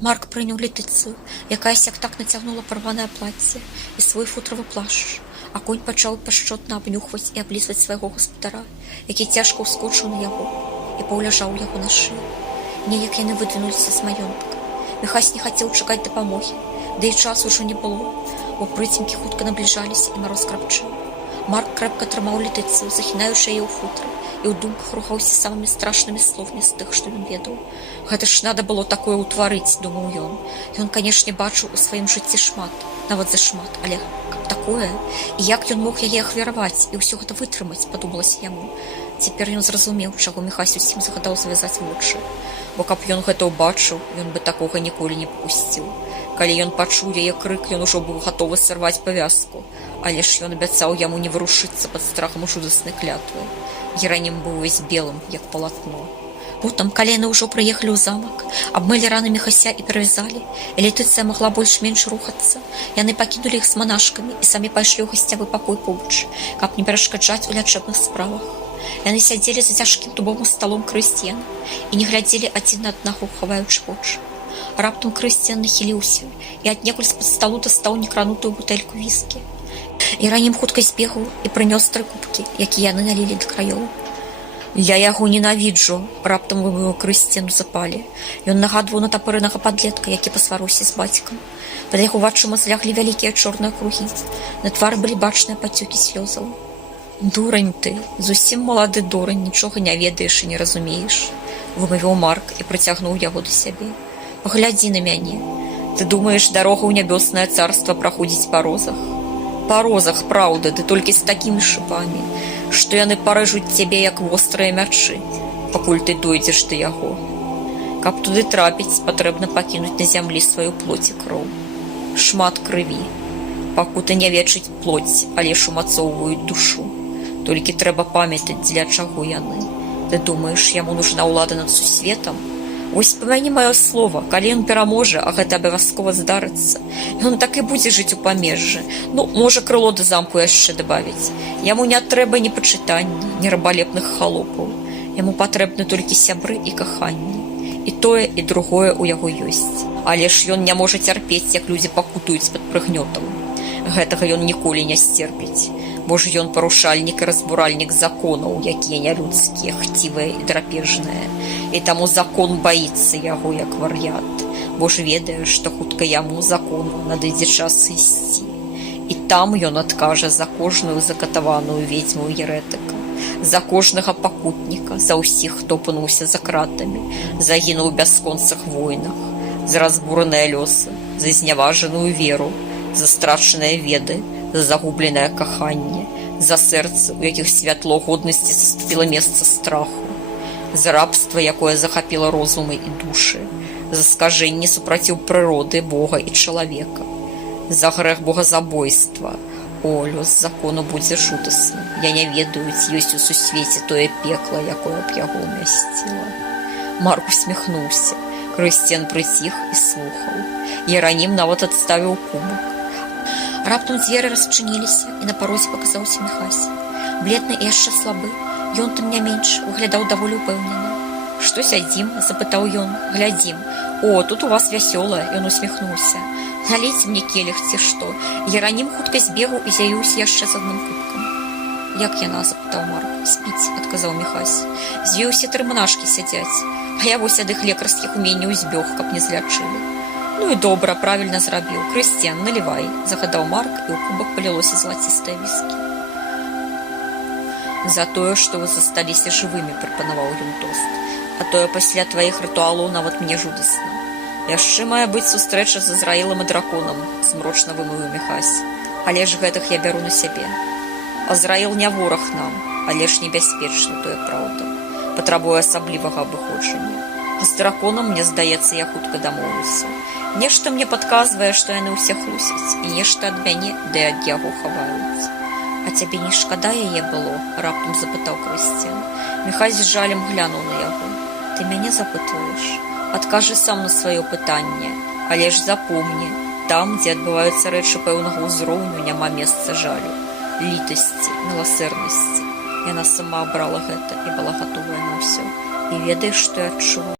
Марк прыняў летыцыю, якая сяк-так нацягнула парванае плацце і свой футравы плашч, а конь пачаў пяшчотна абнюхваць і аблізваць свайго гаспадара, які цяжка ўскочыў на яго і паўляжаў яго на шыю. Неяк яны выдвінуліся з маёнтка. Міхась не хацеў чакаць дапамогі, да і часу ўжо не было, бо прыцемкі хутка набліжаліся і мароз крапчыў. Марк крэпка трымаў летыцыю, захінаючы яе ў футра, і ў думках рухаўся самымі страшнымі словамі з тых, што ён ведаў. Гэта ж надо было такое ўтварыць, думаў ён. Ён, канешне, бачыў у сваім жыцці шмат, нават зашмат, але каб такое, і як ён мог яе ахвяраваць і ўсё гэта вытрымаць, падумалася яму. Цяпер ён зразумеў, чаго Міхась усім загадаў завязаць вочы, бо каб ён гэта ўбачыў, ён бы такога ніколі не папусціў. Калі ён пачуў яе крык, ён ужо быў гатовы сарваць павязку, але ж ён абяцаў яму не варушыцца пад страхам жудаснай клятвы. Геранім быў увесь белым, як палатно. Потым, калі яны ўжо прыехалі ў замак, абмылі раны Міхася і перавязалі, і летыцыя магла больш-менш рухацца, яны пакінулі іх з манашкамі і самі пайшлі ў гасцявы пакой побач, каб не перашкаджаць у лячэбных справах. Яны сядзелі за цяжкім дубовым сталом Крысціяна і не глядзелі адзін на аднаго, хаваючы вочы. Раптам Крысціян нахіліўся і аднекуль з-пад сталу дастаў некранутую бутэльку віскі. Геранім хутка збегаў і прынёс 3 кубкі, якія яны налілі да краёў. «Я яго ненавіджу», – раптам вымовіў Крысціян у запале. Ён нагадваў натапырэнага падлетка, які пасварыўся з бацькам. Пад яго вачыма зляглі вялікія чорныя кругі. На твары былі бачныя пацёкі слёзаў. «Дурань ты, зусім малады дурань, нічога не ведаеш і не разумееш», – вымовіў Марк і прыцягнуў яго да сябе. «Паглядзі на мяне. Ты думаеш, дарога ў нябёснае царства праходзіць па розах? Па розах, праўда, ды толькі з такімі шыпамі, што яны парэжуць цябе, як вострыя мячы, пакуль ты дойдзеш да яго. Каб туды трапіць, патрэбна пакінуць на зямлі сваю плоць і кроў. Шмат крыві. Пакуты не вечаць плоць, але ж умацоўваюць душу. Толькі трэба памятаць, для чаго яны. Ты думаеш, яму нужна ўлада над сусветам? Вось памяні маё слова, калі ён пераможа, а гэта абавязкова здарыцца, ён так і будзе жыць у памежжы. Ну, можа, крыло да замку яшчэ дабавіць. Яму не трэба ні пачытання, ні рабалепных халопаў. Яму патрэбны толькі сябры і каханні. І тое, і другое ў яго ёсць. Але ж ён не можа цярпець, як людзі пакутуюць пад прыгнётам. Гэтага ён ніколі не сцерпіць. Бо ж ён парушальнік і разбуральнік законаў, якія нялюдскія, хцівыя і драпежныя. І таму закон баіцца яго, як вар'ят, бо ж ведае, што хутка яму, закону, надыдзе час ісці. І там ён адкажа за кожную закатаваную ведзьму еретыка, за кожнага пакутніка, за ўсіх, хто апынуўся за кратамі, загінуў у бясконцых войнах, за разбураныя лёсы, за зняважаную веру, за страчаныя веды, за загубленае каханне, за сэрцы, у якіх святло годнасці заступіла месца страху, за рабства, якое захапіла розумы і душы, за скажэнні супраціў прыроды, Бога і чалавека, за грэх богазабойства. О, лёс закону будзе жудасным. Я не ведаю, ці ёсць у сусвеце тое пекла, якое б яго ўмясціла. Марк усміхнуўся. Крысціян прыціх і слухаў. Геранім нават адставіў кубак. Раптам дзверы расчыніліся, і на парозе паказаўся Міхась. Бледны і яшчэ слабы, ён тым не менш выглядаў даволі ўпэўнена. «Што сядзім?» – запытаў ён. «Глядзім. О, тут у вас вясёла», – ён усміхнуўся. «Налейце мне келіх, ці што?» Геранім хутка збегаў і з'явіўся яшчэ з адным кубкам. «Як яна?» – запытаў Марк. «Спіць», – адказаў Міхась. «З ёй усе 3 манашкі сядзяць, а я вось ад іх лекарскіх уменняў збёг, каб не злячылі». «Ну і добра, правільна зрабіў. Крысціян, налівай», – загадаў Марк, і ў кубак палілося залацістае віскі. «За тое, што вы засталіся жывымі», – прапанаваў ён тост. «А тое пасля тваіх рытуалаў нават мне жудасна. Яшчэ мае быць сустрэча з Азраілам і драконам», – змрочна вымовіў Міхась. «Але ж гэтых я бяру на сябе. Азраіл не вораг нам, але ж небяспечны, тое праўда. Патрабуе асаблівага абыходжання. А з драконам, мне здаецца, я хутка дамовіўся. Нешта мне падказвае, што яны ўсе хлусяць, і нешта ад мяне, ды ад яго хаваюць». «А цябе не шкада яе было?» – раптам запытаў Крысціян. Міхась з жалем глянуў на яго. «Ты мяне запытваеш? Адкажы сам на сваё пытанне, але ж запомні, там, дзе адбываюцца рэчы пэўнага ўзроўню, няма месца жалю, літасці, міласэрнасці. Яна сама абрала гэта і была гатовая на ўсё. І ведаеш, што я адчуваю?»